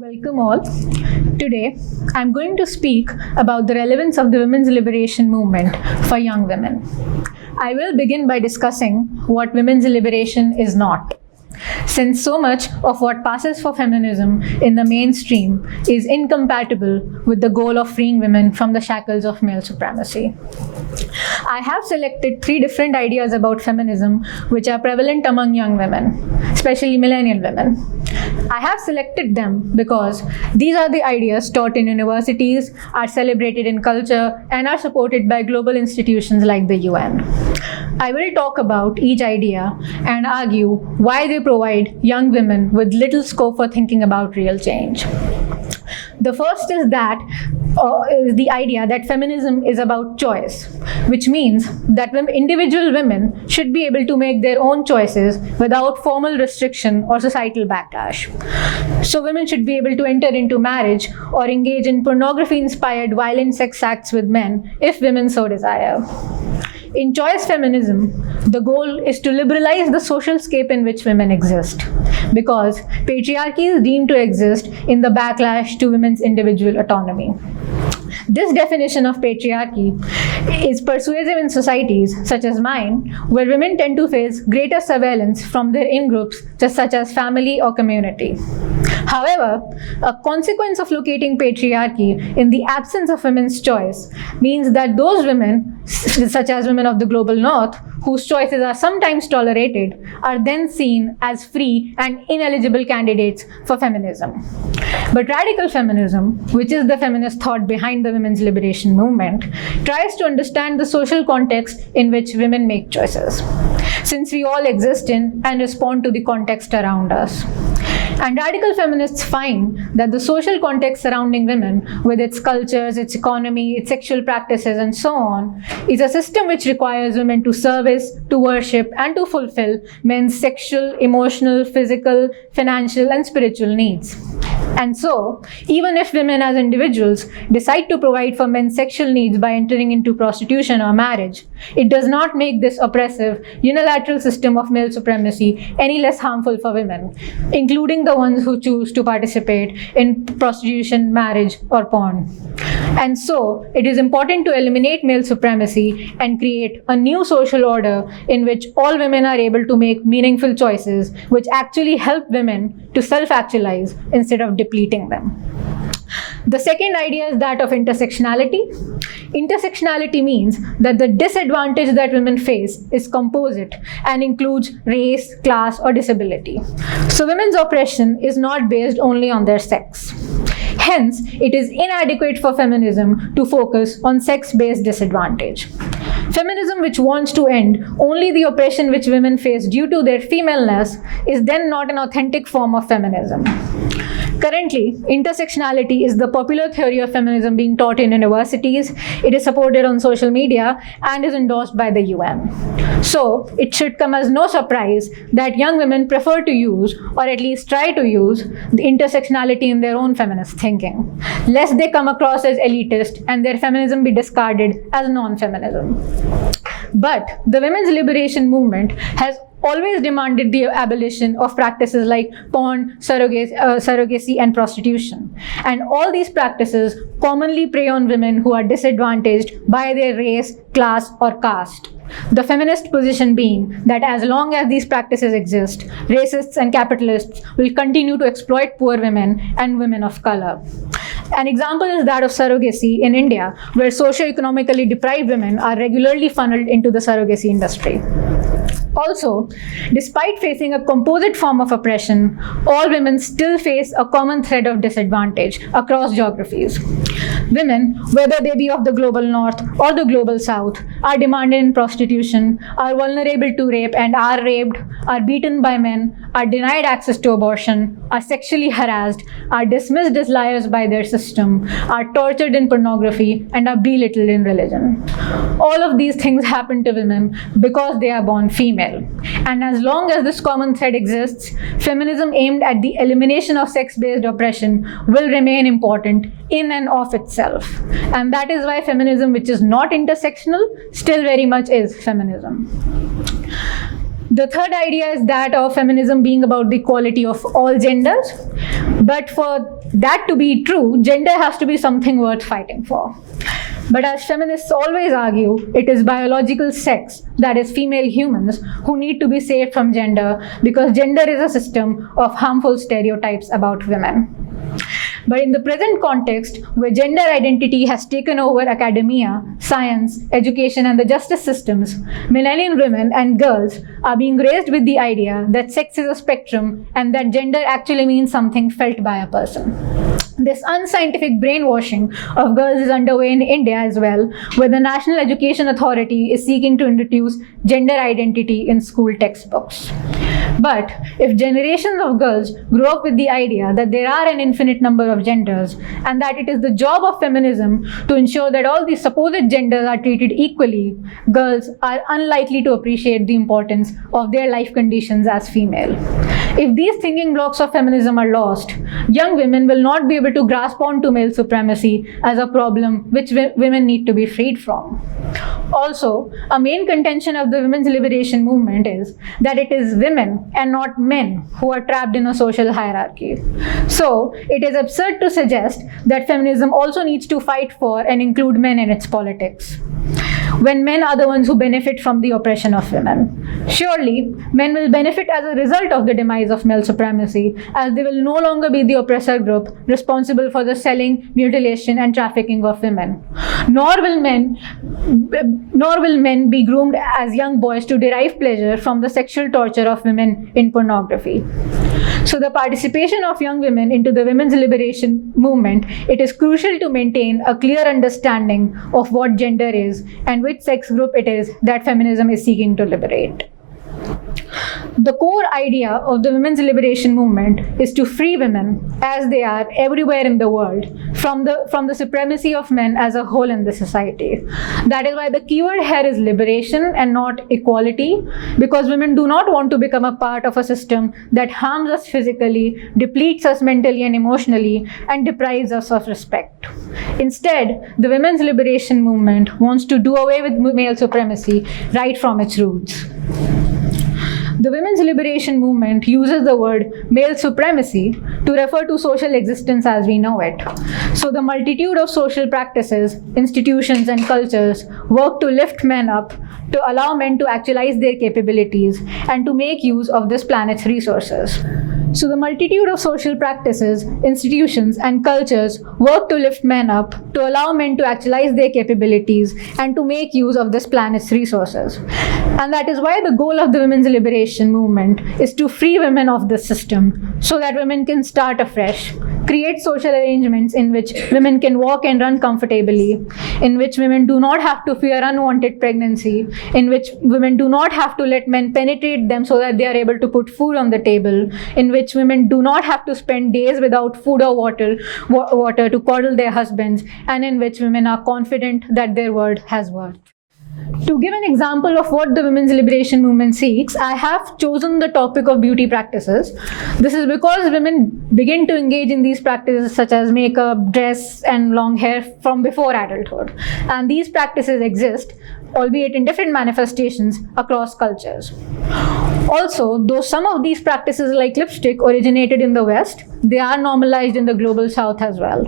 Welcome all. Today, I'm going to speak about the relevance of the women's liberation movement for young women. I will begin by discussing what women's liberation is not, since so much of what passes for feminism in the mainstream is incompatible with the goal of freeing women from the shackles of male supremacy. I have selected 3 different ideas about feminism which are prevalent among young women, especially millennial women. I have selected them because these are the ideas taught in universities, are celebrated in culture, and are supported by global institutions like the UN. I will talk about each idea and argue why they provide young women with little scope for thinking about real change. The first is the idea that feminism is about choice, which means that individual women should be able to make their own choices without formal restriction or societal backlash. So women should be able to enter into marriage or engage in pornography-inspired violent sex acts with men if women so desire. In choice feminism, the goal is to liberalize the social scape in which women exist, because patriarchy is deemed to exist in the backlash to women's individual autonomy. This definition of patriarchy is persuasive in societies such as mine, where women tend to face greater surveillance from their in-groups, such as family or community. However, a consequence of locating patriarchy in the absence of women's choice means that those women, such as women of the global north, whose choices are sometimes tolerated, are then seen as free and ineligible candidates for feminism. But radical feminism, which is the feminist thought behind the women's liberation movement, tries to understand the social context in which women make choices, since we all exist in and respond to the context around us. And radical feminists find that the social context surrounding women, with its cultures, its economy, its sexual practices, and so on, is a system which requires women to service, to worship, and to fulfill men's sexual, emotional, physical, financial, and spiritual needs. And so, even if women as individuals decide to provide for men's sexual needs by entering into prostitution or marriage, it does not make this oppressive, unilateral system of male supremacy any less harmful for women, including the ones who choose to participate in prostitution, marriage, or porn. And so, it is important to eliminate male supremacy and create a new social order in which all women are able to make meaningful choices which actually help women to self-actualize instead of depleting them. The second idea is that of intersectionality. Intersectionality means that the disadvantage that women face is composite and includes race, class, or disability. So women's oppression is not based only on their sex. Hence, it is inadequate for feminism to focus on sex-based disadvantage. Feminism which wants to end only the oppression which women face due to their femaleness is then not an authentic form of feminism. Currently, intersectionality is the popular theory of feminism being taught in universities. It is supported on social media and is endorsed by the UN. So, it should come as no surprise that young women prefer to use, or at least try to use, the intersectionality in their own feminist thinking, lest they come across as elitist and their feminism be discarded as non-feminism. But the women's liberation movement has always demanded the abolition of practices like porn, surrogacy, and prostitution. And all these practices commonly prey on women who are disadvantaged by their race, class, or caste. The feminist position being that as long as these practices exist, racists and capitalists will continue to exploit poor women and women of color. An example is that of surrogacy in India, where socio-economically deprived women are regularly funneled into the surrogacy industry. Also, despite facing a composite form of oppression, all women still face a common thread of disadvantage across geographies. Women, whether they be of the global north or the global south, are demanded in prostitution, are vulnerable to rape and are raped, are beaten by men, are denied access to abortion, are sexually harassed, are dismissed as liars by their system, are tortured in pornography, and are belittled in religion. All of these things happen to women because they are born female. And as long as this common thread exists, feminism aimed at the elimination of sex-based oppression will remain important in and of itself. And that is why feminism, which is not intersectional, still very much is feminism. The third idea is that of feminism being about the equality of all genders. But for that to be true, gender has to be something worth fighting for. But as feminists always argue, it is biological sex, that is female humans, who need to be saved from gender, because gender is a system of harmful stereotypes about women. But in the present context, where gender identity has taken over academia, science, education, and the justice systems, millennial women and girls are being raised with the idea that sex is a spectrum and that gender actually means something felt by a person. This unscientific brainwashing of girls is underway in India as well, where the National Education Authority is seeking to introduce gender identity in school textbooks. But if generations of girls grow up with the idea that there are an infinite number of genders and that it is the job of feminism to ensure that all these supposed genders are treated equally, girls are unlikely to appreciate the importance of their life conditions as female. If these thinking blocks of feminism are lost, young women will not be able to grasp onto male supremacy as a problem which women need to be freed from. Also, a main contention of the women's liberation movement is that it is women and not men who are trapped in a social hierarchy. So, it is absurd to suggest that feminism also needs to fight for and include men in its politics, when men are the ones who benefit from the oppression of women. Surely, men will benefit as a result of the demise of male supremacy, as they will no longer be the oppressor group responsible for the selling, mutilation, and trafficking of women. Nor will men be groomed as young boys to derive pleasure from the sexual torture of women in pornography. So the participation of young women into the women's liberation movement, it is crucial to maintain a clear understanding of what gender is and which sex group it is that feminism is seeking to liberate. The core idea of the women's liberation movement is to free women, as they are everywhere in the world, from the supremacy of men as a whole in the society. That is why the keyword here is liberation and not equality, because women do not want to become a part of a system that harms us physically, depletes us mentally and emotionally, and deprives us of respect. Instead, the women's liberation movement wants to do away with male supremacy right from its roots. The women's liberation movement uses the word male supremacy to refer to social existence as we know it. So the multitude of social practices, institutions, and cultures work to lift men up, to allow men to actualize their capabilities, and to make use of this planet's resources. So the multitude of social practices, institutions, and cultures work to lift men up, to allow men to actualize their capabilities, and to make use of this planet's resources. And that is why the goal of the women's liberation movement is to free women of this system, so that women can start afresh, create social arrangements in which women can walk and run comfortably, in which women do not have to fear unwanted pregnancy, in which women do not have to let men penetrate them so that they are able to put food on the table, in which women do not have to spend days without food or water to coddle their husbands, and in which women are confident that their word has worth. To give an example of what the women's liberation movement seeks, I have chosen the topic of beauty practices. This is because women begin to engage in these practices such as makeup, dress, and long hair from before adulthood. And these practices exist, albeit in different manifestations across cultures. Also, though some of these practices like lipstick originated in the West, they are normalized in the global South as well.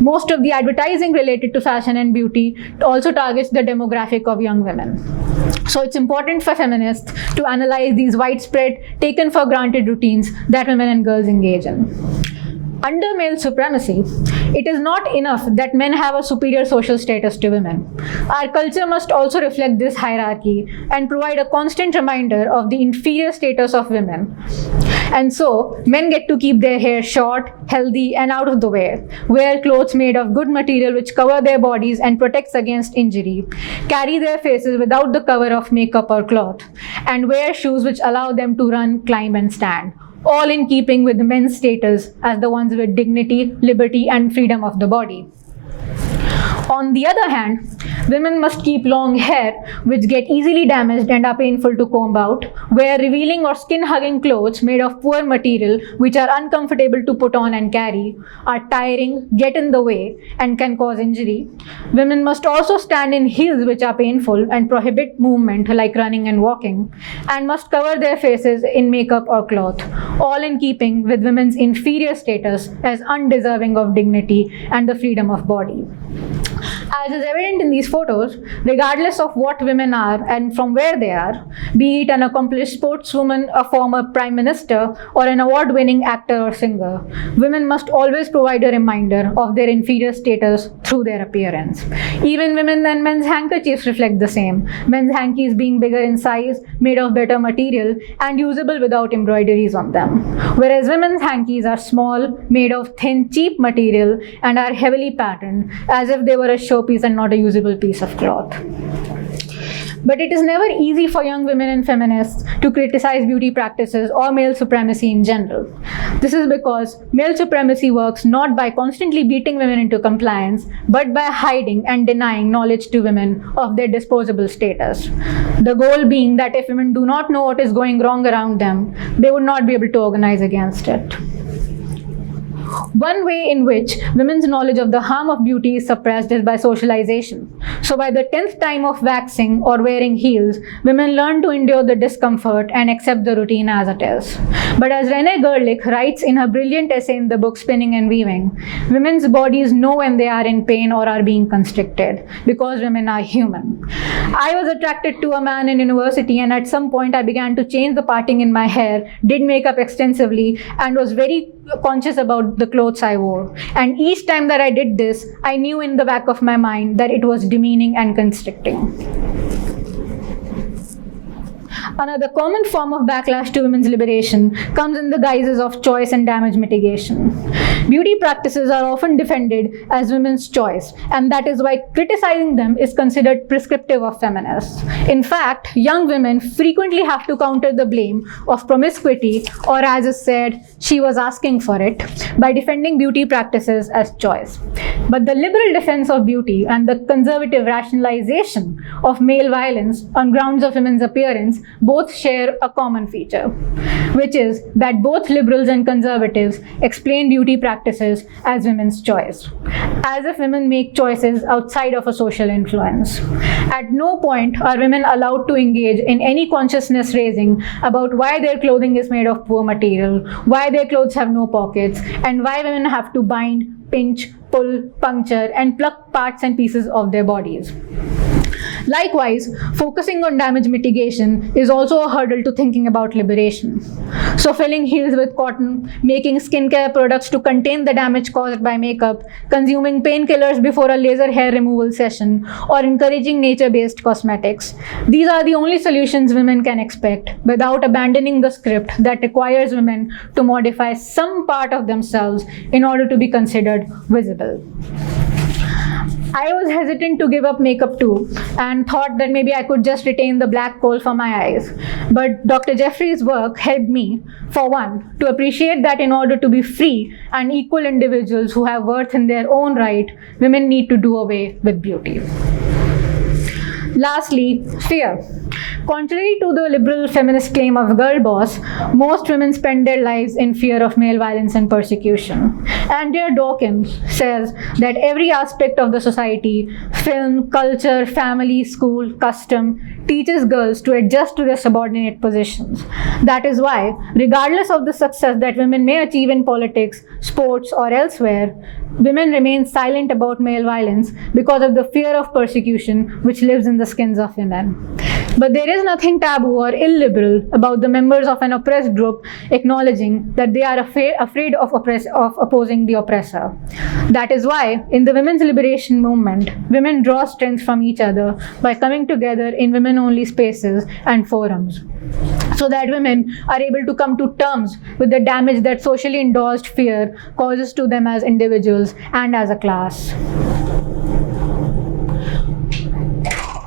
Most of the advertising related to fashion and beauty also targets the demographic of young women. So it's important for feminists to analyze these widespread, taken for granted routines that women and girls engage in. Under male supremacy, it is not enough that men have a superior social status to women. Our culture must also reflect this hierarchy and provide a constant reminder of the inferior status of women. And so, men get to keep their hair short, healthy, and out of the way, wear clothes made of good material which cover their bodies and protects against injury, carry their faces without the cover of makeup or cloth, and wear shoes which allow them to run, climb, and stand, all in keeping with men's status as the ones with dignity, liberty, and freedom of the body. On the other hand, women must keep long hair, which get easily damaged and are painful to comb out, wear revealing or skin-hugging clothes made of poor material, which are uncomfortable to put on and carry, are tiring, get in the way, and can cause injury. Women must also stand in heels, which are painful and prohibit movement like running and walking, and must cover their faces in makeup or cloth, all in keeping with women's inferior status as undeserving of dignity and the freedom of body. As is evident in these photos, regardless of what women are and from where they are, be it an accomplished sportswoman, a former prime minister, or an award-winning actor or singer, women must always provide a reminder of their inferior status through their appearance. Even women and men's handkerchiefs reflect the same, men's hankies being bigger in size, made of better material, and usable without embroideries on them, whereas women's hankies are small, made of thin, cheap material, and are heavily patterned, as if they were a showpiece and not a usable piece of cloth. But it is never easy for young women and feminists to criticize beauty practices or male supremacy in general. This is because male supremacy works not by constantly beating women into compliance, but by hiding and denying knowledge to women of their disposable status. The goal being that if women do not know what is going wrong around them, they would not be able to organize against it. One way in which women's knowledge of the harm of beauty is suppressed is by socialization. So by the 10th time of waxing or wearing heels, women learn to endure the discomfort and accept the routine as it is. But as Renee Gerlich writes in her brilliant essay in the book Spinning and Weaving, women's bodies know when they are in pain or are being constricted, because women are human. I was attracted to a man in university, and at some point I began to change the parting in my hair, did makeup extensively, and was very conscious about the clothes I wore. And each time that I did this, I knew in the back of my mind that it was demeaning and constricting. Another common form of backlash to women's liberation comes in the guises of choice and damage mitigation. Beauty practices are often defended as women's choice, and that is why criticizing them is considered prescriptive of feminists. In fact, young women frequently have to counter the blame of promiscuity, or as is said, she was asking for it, by defending beauty practices as choice. But the liberal defense of beauty and the conservative rationalization of male violence on grounds of women's appearance both share a common feature, which is that both liberals and conservatives explain beauty practices as women's choice, as if women make choices outside of a social influence. At no point are women allowed to engage in any consciousness raising about why their clothing is made of poor material, why their clothes have no pockets, and why women have to bind, pinch, pull, puncture, and pluck parts and pieces of their bodies. Likewise, focusing on damage mitigation is also a hurdle to thinking about liberation. So filling heels with cotton, making skincare products to contain the damage caused by makeup, consuming painkillers before a laser hair removal session, or encouraging nature-based cosmetics. These are the only solutions women can expect without abandoning the script that requires women to modify some part of themselves in order to be considered visible. I was hesitant to give up makeup too, and thought that maybe I could just retain the black coal for my eyes. But Dr. Jeffrey's work helped me, for one, to appreciate that in order to be free and equal individuals who have worth in their own right, women need to do away with beauty. Lastly, fear. Contrary to the liberal feminist claim of girl boss, most women spend their lives in fear of male violence and persecution. Andrea Dawkins says that every aspect of the society, film, culture, family, school, custom, teaches girls to adjust to their subordinate positions. That is why, regardless of the success that women may achieve in politics, sports, or elsewhere, women remain silent about male violence because of the fear of persecution which lives in the skins of women. But there is nothing taboo or illiberal about the members of an oppressed group acknowledging that they are afraid of opposing the oppressor. That is why, in the women's liberation movement, women draw strength from each other by coming together in women-only spaces and forums, so that women are able to come to terms with the damage that socially endorsed fear causes to them as individuals and as a class.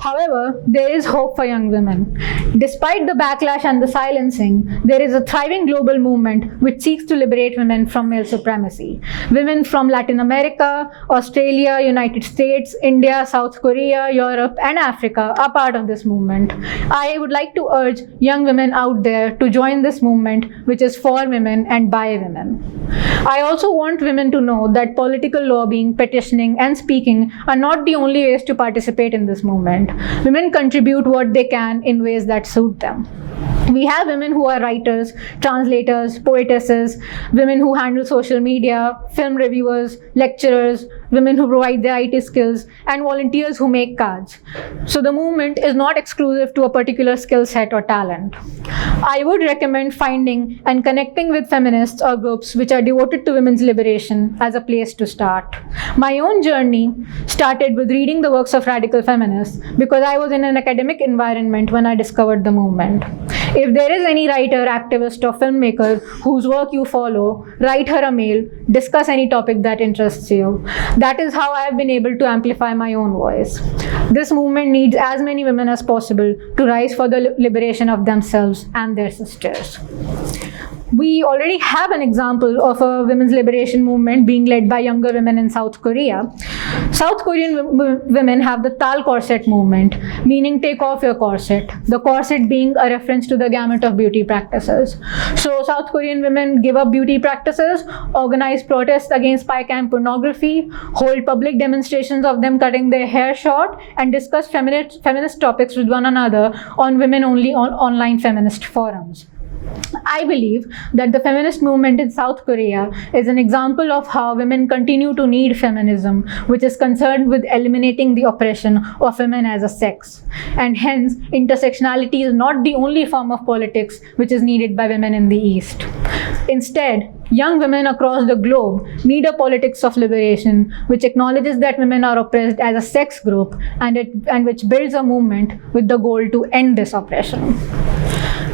However, However, there is hope for young women. Despite the backlash and the silencing, there is a thriving global movement which seeks to liberate women from male supremacy. Women from Latin America, Australia, United States, India, South Korea, Europe, and Africa are part of this movement. I would like to urge young women out there to join this movement, which is for women and by women. I also want women to know that political lobbying, petitioning, and speaking are not the only ways to participate in this movement. Women contribute what they can in ways that suit them. We have women who are writers, translators, poetesses, women who handle social media, film reviewers, lecturers, women who provide their IT skills, and volunteers who make cards. So the movement is not exclusive to a particular skill set or talent. I would recommend finding and connecting with feminists or groups which are devoted to women's liberation as a place to start. My own journey started with reading the works of radical feminists because I was in an academic environment when I discovered the movement. If there is any writer, activist, or filmmaker whose work you follow, write her a mail, discuss any topic that interests you. That is how I have been able to amplify my own voice. This movement needs as many women as possible to rise for the liberation of themselves and their sisters. We already have an example of a women's liberation movement being led by younger women in South Korea. South Korean women have the Tal corset movement, meaning take off your corset. The corset being a reference to the gamut of beauty practices. So South Korean women give up beauty practices, organize protests against spy cam pornography, hold public demonstrations of them cutting their hair short, and discuss feminist topics with one another on women-only online feminist forums. I believe that the feminist movement in South Korea is an example of how women continue to need feminism, which is concerned with eliminating the oppression of women as a sex. And hence, intersectionality is not the only form of politics which is needed by women in the East. Instead, young women across the globe need a politics of liberation which acknowledges that women are oppressed as a sex group and which builds a movement with the goal to end this oppression.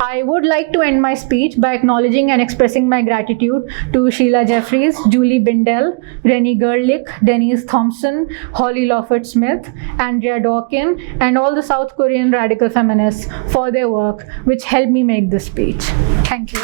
I would like to end my speech by acknowledging and expressing my gratitude to Sheila Jeffries, Julie Bindell, Rennie Gerlich, Denise Thompson, Holly Lawford-Smith, Andrea Dawkin, and all the South Korean radical feminists for their work, which helped me make this speech. Thank you.